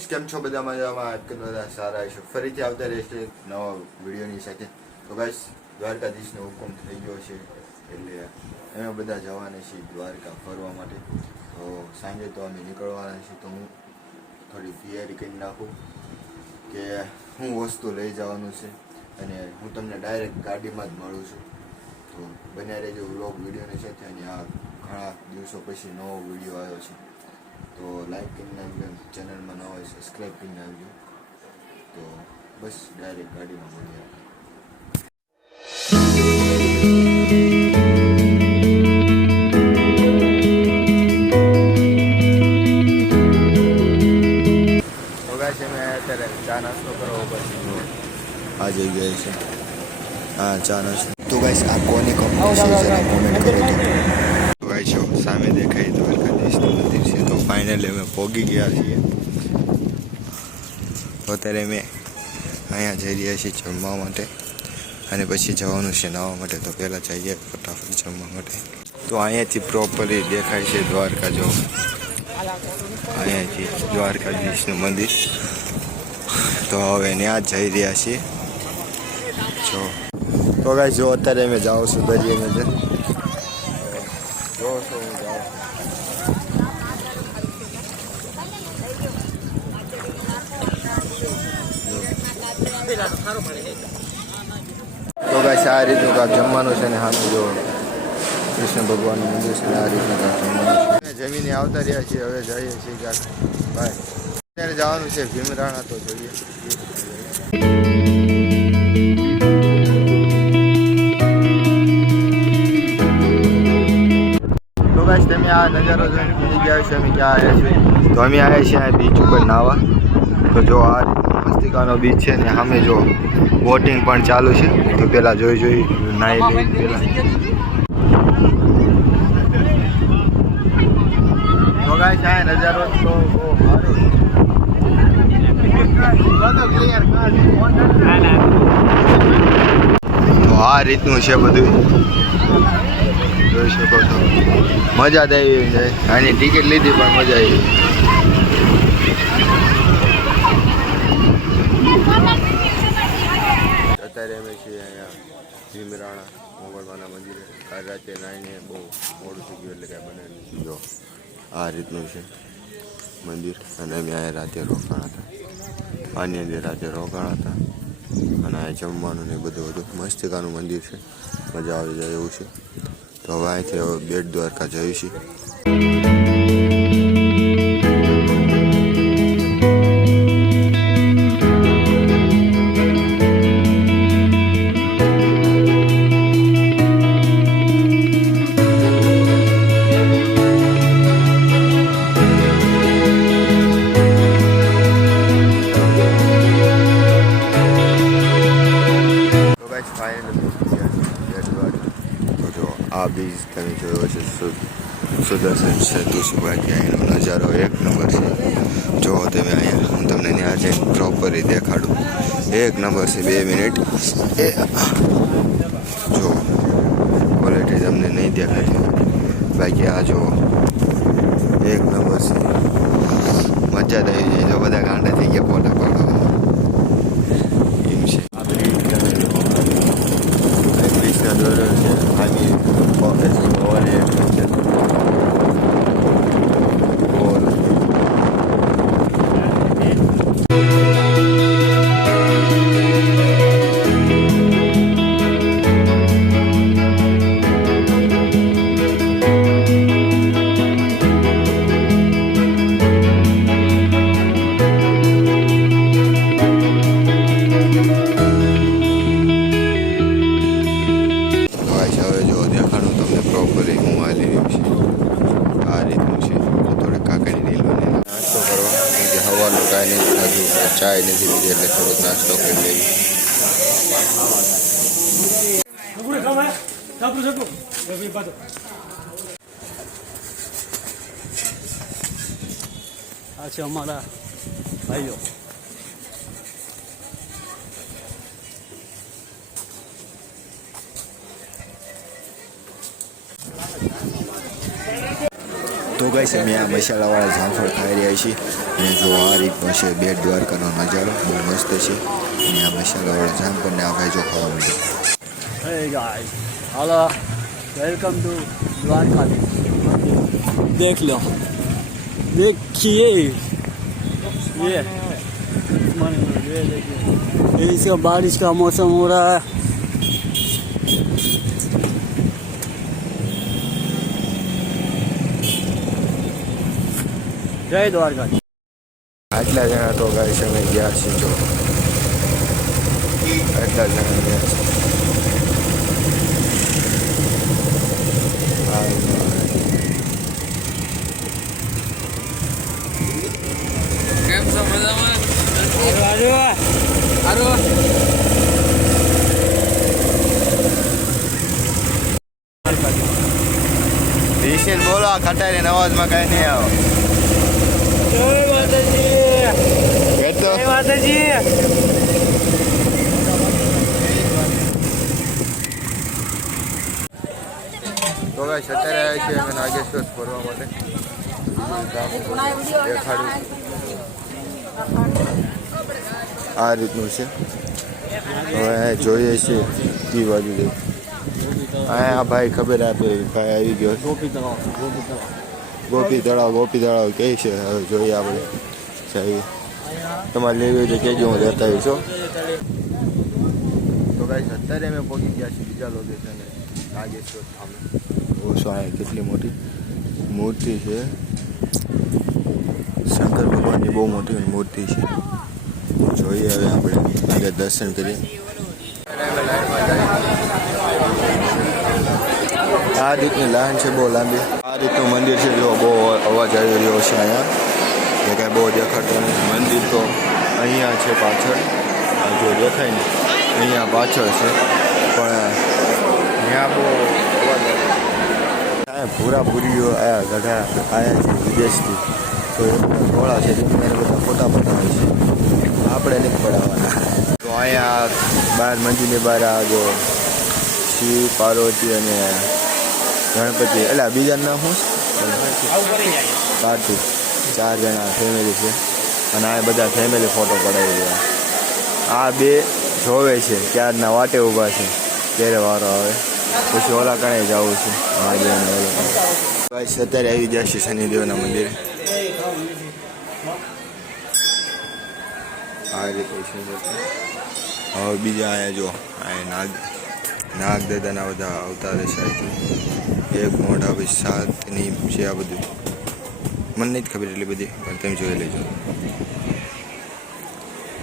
Guys, કેમ છો બધા? મજામાં? બધા સારા છો? ફરીથી આવતા રહેશે એક નવા વિડીયોની સાથે. તો ગાઈસ, દ્વારકાધીશનો હુકમ થઈ ગયો છે એટલે અમે બધા જવાના છીએ દ્વારકા ફરવા માટે. તો સાંજે તો અમે નીકળવાના છીએ. તો હું થોડી તૈયારી કરી નાખું કે હું વસ્તુ લઈ જવાનું છે અને હું તમને ડાયરેક્ટ ગાડીમાં જ મળું છું. તો બન્યા રહેજો વ્લોગ વિડીયોની સાથે. અને આ ઘણા દિવસો પછી નવો વિડીયો આવ્યો છે. તો લાઈક કરીને આવજો, ચેનલમાં ન હોય સબસ્ક્રાઈબ કરીને આવજો. તો બસ ડાયરેક્ટ ગાડીમાં મળીએ. તો ગાઈસ, અમે અત્યારે ચા નાસ્તો કરવા પછી આ જગ્યાએ છે. હા, ચા નાસ્તો. તો ગાઈસ, આ કોની કંપની છે જરા કોમેન્ટ કરો. તો ગાઈસ, સામે દેખાય દ્વારકાધીશનું મંદિર છે. તો ફાઇનલી અમે પહોંચી ગયા છીએ. અત્યારે અમે અહીંયા જઈ રહ્યા છીએ જમવા માટે અને પછી જવાનું છે નાહવા માટે. તો પહેલાં જઈએ ફટાફટ જમવા માટે. તો અહીંયાથી પ્રોપરલી દેખાય છે દ્વારકા. જો અહીંયાથી દ્વારકાધીશનું મંદિર. તો હવે ત્યાં જ જઈ રહ્યા છીએ. જો તો ગાઈસ, જો અત્યારે અમે જાઉં છું દરિયાને. જો છો હું જાઉં છું. તો ગાઈસ, આ રીતનું કાંક જમવાનું છે ને સામે જો કૃષ્ણ ભગવાનનું મંદિર છે. આ રીતનું કાંક જમવાનું છે. જમીને આવતા રહ્યા છીએ. હવે જઈએ છીએ ક્યાંક ભાઈ. અત્યારે જવાનું છે ભીમરાણા. તો જોઈએ. તો ગાઈસ, તમે આ નજારો જોઈને ભૂલી ગયા છો અમે ક્યાં આવ્યા છીએ. તો અમે આવ્યા છીએ આ બીચ ઉપર નાહવા. તો જો આ મસ્તિકાનો બીચ છે ને સામે જો બોટિંગ પણ ચાલુ છે. તો પેલા જોઈ નાહી લઈ પેલા. તો ગાઈસ, આ નજારો તો બહુ સારો છે. તો આ રીતનું છે બધું, જોઈ શકો છો. મજા જ આવી જાય. આની ટિકિટ લીધી પણ મજા આવી. અત્યારે અમે છીએ અહીંયા ભીમરાણા મોગલમાના મંદિરે. કાલ રાતે નાઈને બહુ મોડું થઈ ગયું એટલે કાંઈ બનાવી. જો આ રીતનું છે મંદિર. અને અમે અહીંયા રાતે રોકાણા હતા. આની અંદર રાતે રોકાણા હતા. અને આ જમવાનું ને બધું મસ્તિકાનું મંદિર છે. મજા આવી જાય એવું છે. તો હવે અહીંથી હવે બેટ દ્વારકા જઈશું. આ બીજ તમે જોયો છે સુદર્શન સેતુ સુભાઈ. અહીંનો નજારો એક નંબર છે. જો તમે અહીંયા હું તમને ત્યાં જઈને પ્રોપરલી દેખાડું. એક નંબર છે. 2 મિનિટ. જો ક્વોલિટી તમને નહીં દેખાતી બાકી આ જો એક નંબર છે. મજા જ આવી જાય. જો બધા ગાંડા થઈ ગયા ફોટા પાડવામાં. એમ છે. આ બ્રિજ તમે જો બ્રિજના દોરો છે. આની ચાય નથી પીધી એટલે થોડોક નાસ્તો કરી લઈએ. આ છે અમારા ભાઈઓ. તો ગાઈસ અમે આ મસાલાવાળા જામફળ ખાઈ રહ્યા છીએ. અને જો આ રીતનો છે બેટ દ્વારકાનો નજારો બહુ મસ્ત છે. અને આ મસાલાવાળા જામ કરીને આ ભાઈ જો ખાવા માંડ્યો. Hey guys, hello, welcome to Dwarkadhish. देख लो, देखिए ये देखिए इसका बारिश का मौसम हो रहा है. जय द्वारका. આટલા જણા તો ગાઈસ અમે ગયા છીએ જો આટલા જણા ગયા છે. કેમ છો મજામાં? રિશિન બોલો આ ખટાઈને અવાજમાં કઈ નહીં આવો. તો ગાઈસ અત્યારે આવ્યા છીએ અમે નાગેશ્વર ફરવા માટે. દેખાડું આ રીતનું છે. હવે જોઈએ છીએ કી બાજુ જઈ. આ ભાઈ ખબર આપે ભાઈ આવી ગયો છે. ગોપી તળાવ કહે છે. હવે જોઈએ આપણે સાહેબ તમારે લેવી હોય તો કહેજો હું લેતા આવીશું. તો ગાઈસ અત્યારે અમે પહોંચી ગયા છીએ બીજા લોકેશને નાગેશ્વર ધામ. ઓછો આ કેટલી મોટી મૂર્તિ છે. શંકર ભગવાનની બહુ મોટી મૂર્તિ છે. જોઈએ હવે આપણે આગળ દર્શન કરીએ. આ રીતની લાઈન છે બહુ લાંબી. આ રીતનું મંદિર છે જો બહુ અવાજ આવી રહ્યો છે અહીંયા. એ કાંઈ બહુ દેખાતું નથી. મંદિર તો અહીંયા છે પાછળ. જો દેખાય ને અહીંયા પાછળ છે પણ ત્યાં બહુ અવાજ પૂરીઓ આયા ગઢા આયા છે વિદેશથી. તો એ થોડા છે એને બધા ફોટા પડાવે છે. આપણે નથી પડાવવાના. તો અહીંયા બહાર મંદિરની બહાર આ જો શિવ પાર્વતી અને ગણપતિ એટલે બીજાનું નામ શું કાર્તિક 4 જણા ફેમિલી છે. અને આ બધા ફેમિલી ફોટો પડાવી રહ્યા. આ બે જોવે છે ક્યારના વાટે ઊભા છે ત્યારે વારો આવે. પછી ઓલા કણે જવું છે. હા બેન બસ અત્યારે આવી ગયા છે શનિદેવના મંદિરે. આ રીતે છે. હવે બીજા અહીંયા જો આ નાગ દાદાના બધા અવતાર છે. એક મોઢા પછી 7ની છે. આ બધું મને નહીં જ ખબર એટલી બધી પણ તમે જોઈ લેજો.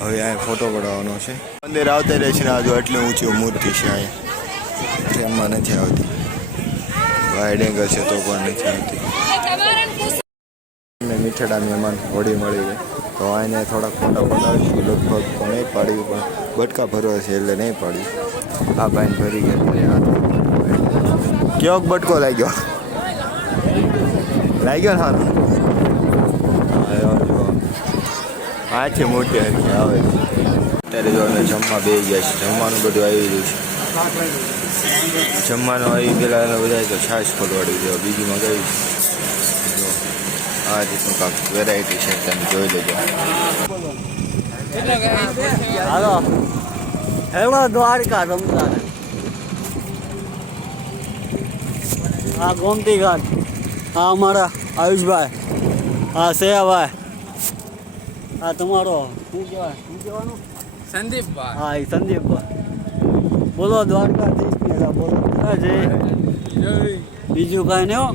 હવે અહીંયા ફોટો પડાવવાનો છે. મંદિર આવતા રહે છે ને આ જો એટલી ઊંચી મૂર્તિ છે. અહીંયા ટ્રેનમાં નથી આવતી. વાઇડ એંગલ છે તો પણ નથી આવતી. મીઠડા મહેમાન હોળી મળી ગઈ તો આને થોડાક ફોટા પડાવીશું. લગભગ તો નહીં પાડ્યું પણ બટકા ભરવા છે એટલે નહીં પાડ્યું. આ ભાઈને ભરી ગયા. કેવો બટકો લાગ્યો ને હાલ. આ છે મોટી હરખી આવે છે. અત્યારે જો અમે જમવા બેસી ગયા છે. જમવાનું બધું આવી ગયું છે. જમવાનું આવી પેલા અમે બધા તો છાશ ખોલવાડી દેવા બીજી મગાવી છે. જો આ રીતનું કાંક વેરાયટી છે તમે જોઈ લેજો. હાલો હેલો દ્વારકા રમતા. આ ગોમતી ઘાટ. આ અમારા આયુષભાઈ. આ સેયાભાઈ. આ તમારો શું કહેવાનું સંદીપભાઈ. હા એ સંદીપભાઈ. બોલો દ્વારકાધીશ. બોલો જય. બીજું કાંઈ નહીં હો.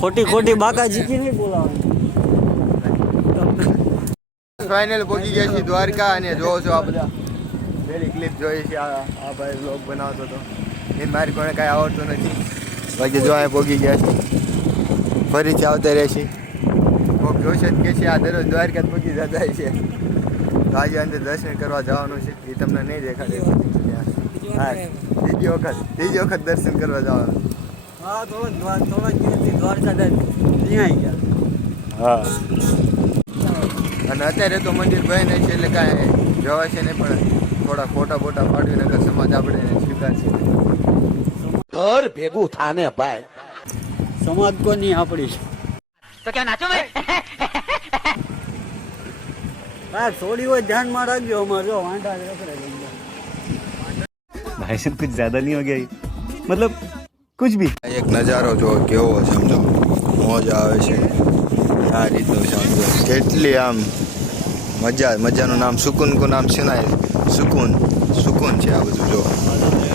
ખોટી બાકાજીકી નહીં બોલાવાની. ફાઇનલ પહોંચી ગયા છીએ દ્વારકા. અને જોવો છો આ બધા પેલી ક્લિપ જોઈ છે. આ ભાઈ વ્લોગ બનાવતો હતો. એ મારી કોને કાંઈ આવડતું નથી. બાકી જો અહીંયા પહોંચી ગયા છે. ફરીથી આવતા રહેશે. કોક જોશે કે છે આ દરરોજ દ્વારકા જ પહોંચી જતા છે. તો આજે અંદર દર્શન કરવા જવાનું છે. એ તમને નહીં દેખાડે. હા ત્રીજી વખત દર્શન કરવા જવાનું. હા થોડા દિવસથી દ્વારકા ત્યાં ગયા. હા અને અત્યારે તો મંદિર બંધ છે એટલે કાંઈ જવાશે નહીં. પણ થોડા ફોટા પાડવી નગર સમાજ આપણે સ્વીકારશે. ઘર ભેગું થાને ભાઈ. સમાજ કોની આપણી છે. હા થોડી હોય ધ્યાનમાં રાખજો અમારે જો વાંઢા રખડે भाई साहब कुछ ज्यादा नहीं हो गया ये? मतलब कुछ भी એક નજારો જો કેવો સમજો મોજ આવે છે આ રીતનું સમજો કેટલી આમ મજાનું નામ સુકૂન નામ છે ને સુકૂન છે આ બધું જો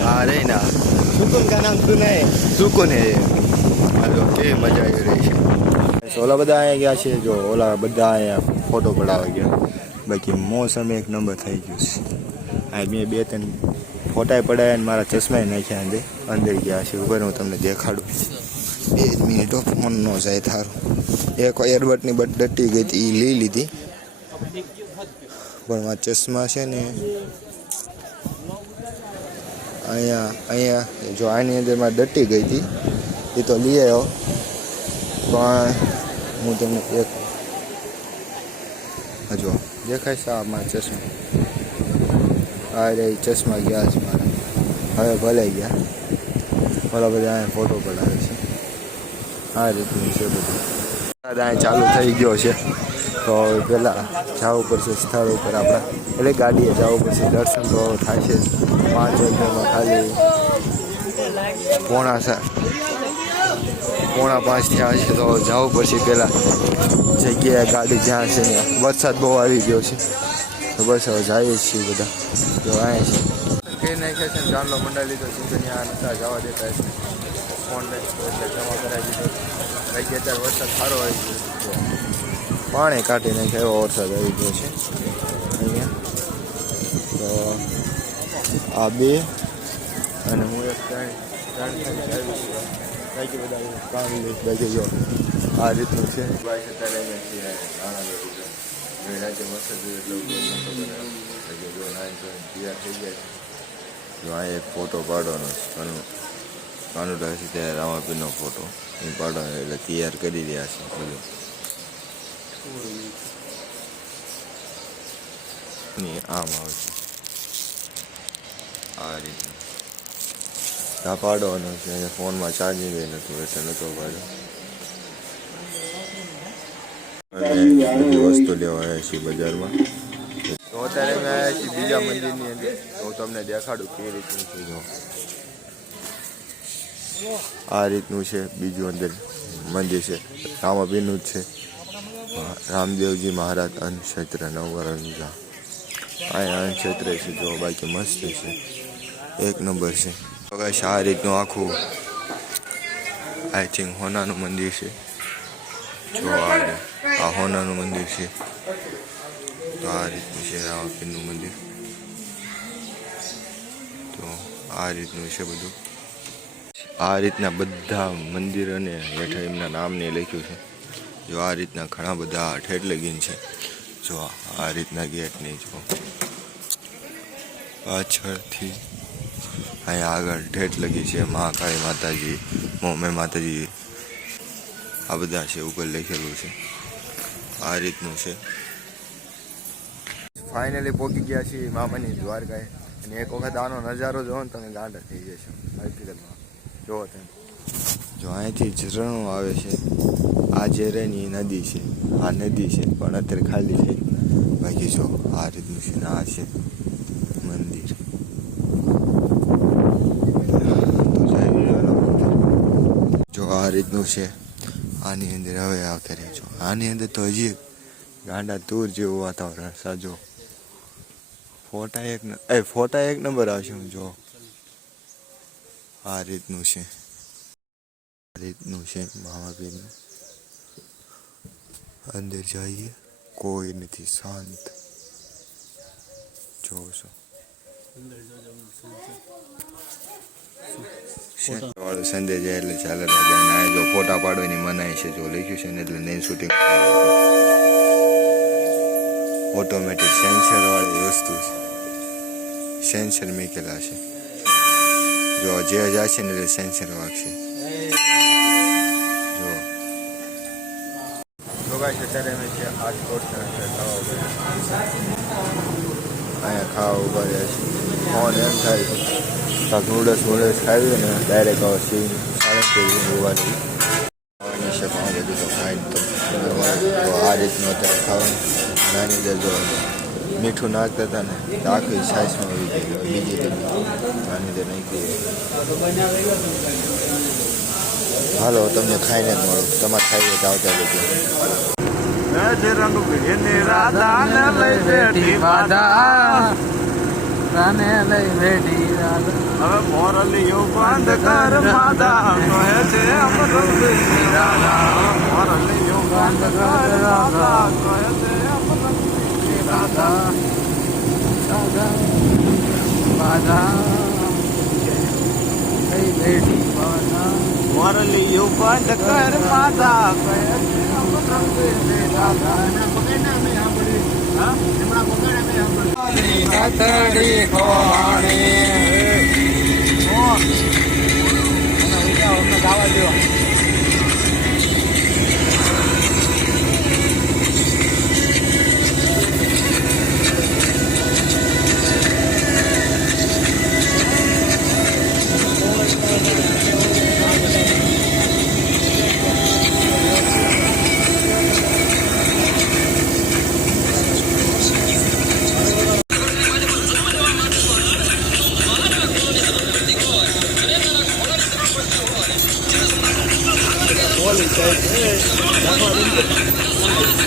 આ રે ના સુકૂન કા નામ સુકૂન હે હાલો કેવી મજા આવી રહી છે ઓલા બધા અહીંયા ગયા છે જો ઓલા બધા અહીંયા ફોટો પડાવવા ગયા બાકી મોસમ એક નંબર થઈ ગયું છે આ મેં 2-3 ફોટા પડાયા અને મારા ચશ્મા નાખ્યા અંદર ગયા છે ઉપર હું તમને દેખાડું 2 મિનિટો ફોન નો જાય થારું એક એરબડની બટ ડટી ગઈ હતી એ લઈ લીધી પણ મારા ચશ્મા છે ને અહીંયા જો આની અંદર માં ડટી ગઈ હતી એ તો લઈ આવ્યો પણ હું તમને એક જો દેખાય છે આ મારા ચશ્મા આ રે ચશ્મા ગયા છે મારા હવે ભલે ગયા ઓલા બધા અહીંયા ફોટો પડાવે છે આ રીતનું છે બધું અહીંયા ચાલુ થઈ ગયો છે તો પહેલાં જવું પડશે સ્થળ ઉપર આપણા એટલે ગાડીએ જવું પડશે દર્શન તો થાય છે 5 વાગ્યામાં ખાલી 4:45 થયા છે તો જવું પડશે પહેલાં જગ્યાએ ગાડી જ્યાં છે ત્યાં વરસાદ બહુ આવી ગયો છે તો બસ હવે જઈએ છીએ બધા જો અહીંયા છે કઈ નાખ્યા છે જાણલો મંડાવી લીધો છે ત્યાં નતા જવા દેતા છે ઓનલાઈન એટલે જમા કરાવી દીધો બાકી અત્યારે વરસાદ સારો આવી ગયો પાણી કાઢી નાખ્યા એવો વરસાદ આવી ગયો છે અહીંયા તો આ 2 અને હું એક ત્રણ બાકી બધા કામ લઈશ બાકી જો આ રીતનું છે ભાઈ અત્યારે અહીંયા છીએ નાના લોકો રાજ્ય વરસાદ એટલો જો તૈયાર થઈ ગયા જો આ એક ફોટો પાડવાનો છે કાનુડા છે ત્યારે રામાપીરનો ફોટો એ પાડવાનો એટલે તૈયાર કરી રહ્યા છે બધું આમ આવે છે આ રીતનું આ પાડવાનો છે અહીંયા ફોનમાં ચાર્જિંગ નહોતું એટલે નહોતો પાડ્યો બધી વસ્તુ લેવા આવ્યા છીએ બજારમાં તો અત્યારે અમે આવ્યા છીએ બીજા મંદિરની અંદર તો હું તમને દેખાડું કેવી રીતનું છે જો આ રીતનું છે બીજું અંદર મંદિર છે રામાપીરનું જ છે રામદેવજી મહારાજ અન્નક્ષેત્ર નવરંજા અહીંયા અન્નક્ષેત્ર છે જો બાકી મસ્ત છે એક નંબર છે તો ગાઈસ આ રીતનું આખું આઈ થિંક હોનાનું મંદિર છે જો આ હોનાનું મંદિર છે તો આ રીતનું છે રામાપીરનું મંદિર તો આ રીતનું છે બધું આ રીતના બધા મંદિર અને હેઠળ એમના નામને લખ્યું છે જો આ રીતના ઘણા બધા ઠેઠ લગીન છે જો આ રીતના ગેટની જો પાછળથી અહીંયા આગળ ઠેઠ લગી છે મહાકાળી માતાજી મોમે માતાજી આ બધા છે ઉપર લખેલું છે આ રીતનું છે ફાઇનલી પહોંચી ગયા છીએ મામાની દ્વારકાએ અને એક વખત આનો નજારો જોવો ને તમે ગાંડા થઈ જશો હકીકતમાં જોવો તમે જો અહીંથી ઝરણું આવે છે આ ઝરણની નદી છે આ નદી છે પણ અત્યારે ખાલી છે બાકી જો આ રીતનું છે ને આ છે મંદિર જો આ રીતનું છે આની અંદર હવે આવતા રહેજો આની અંદર તો હજી ગાંડા તૂર જેવું વાતાવરણ સાજો ફોટા એક નંબર આવશે જો આ રીતનું છે મહાવીરનું અંદર જઈએ કોઈ નથી શાંત જોશો વાળું સંદેશ જાય એટલે ચાલે રાજા જો ફોટા પાડવાની મનાય છે જો લખ્યું છે ને એટલે નહીં શૂટિંગ ઓટોમેટિક સેન્સર વાળી વસ્તુ છે સેન્સર મૂકેલા છે જો જે જશે ને એટલે સેન્સર વાગશે જો ગાઈસ અત્યારે અમે છે રાજકોટ અહીંયા ખાવા ઉભા રહ્યા છે ફોન એમ થાય કાંક નૂડલ્સ ખાવી ને ડાયરેક્ટ સિંગ સાળંગપુર ઉભા રહી છે બધું તો ખાઈને તો રીતનું અત્યારે ખાવાનું. નાની અંદર જો મીઠું નાખતા હતા ને તો આખી છાશમાં આવી ગઈ. બીજી ડબ્બી નાની અંદર નાખી. હાલો તમને ખાઈને જ મળો. તમારે ખાઈએ તો આવતા રહેજો. રંગ ભીની રાધાને લઈ બેઠી બાધા, રાને લઈ બેઠી રાધા. હવે મોરલીઓ બંધ કર માધા, કહે છે અમર ભીની રાધા. મોરલીઓ બંધ કર રાધા, કહે છે અમર ભીની રાધા. રાધા બાધા લઈ બેઠી બાધા. મોરલીઓ બંધ કર માધા, કહે છે અમર ભીની રાધા. નાથડી ખોવાણી ગાવા દો.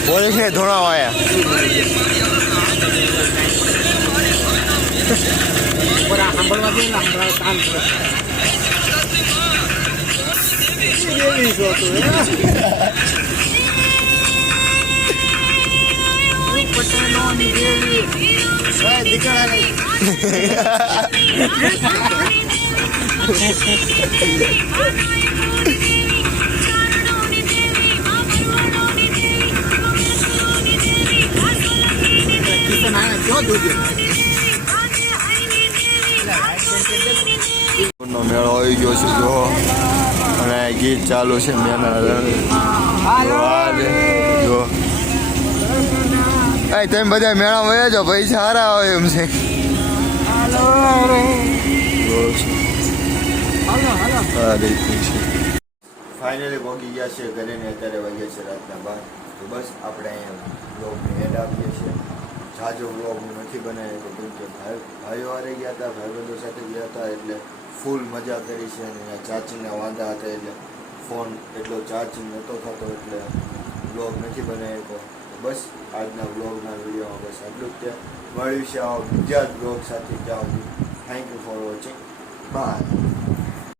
પોલીસ ને ધોળાવ આયા. નો મેળો આવી ગયો છે જો, અને ગીત ચાલુ છે મેના જો. તમે બધા મેળા વયા જાઓ, પૈસા સારા આવે એમ છે. ફાઇનલી પહોંચી ગયા છે ઘરે ને અત્યારે વાગ્યા છે રાતના 12. તો બસ આપણે અહીંયા બ્લોગની એડ આપીએ છીએ. જાજો બ્લોગ નથી બનાવ્યો કેમ કે ભાઈઓ હારે ગયા હતા, ભાઈબંધો સાથે ગયા હતા એટલે ફૂલ મજા કરી છે. અને અહીંયા ચાર્જિંગના વાંધા હતા એટલે ફોન એટલો ચાર્જિંગ નહોતો થતો એટલે બ્લોગ નથી બનાવ્યો. બસ આજના બ્લોગના વિડીયોમાં બસ આટલું જ. ત્યાં મળ્યું છે બીજા જ બ્લોગ સાથે. ત્યાં સુધી thank you for watching. By.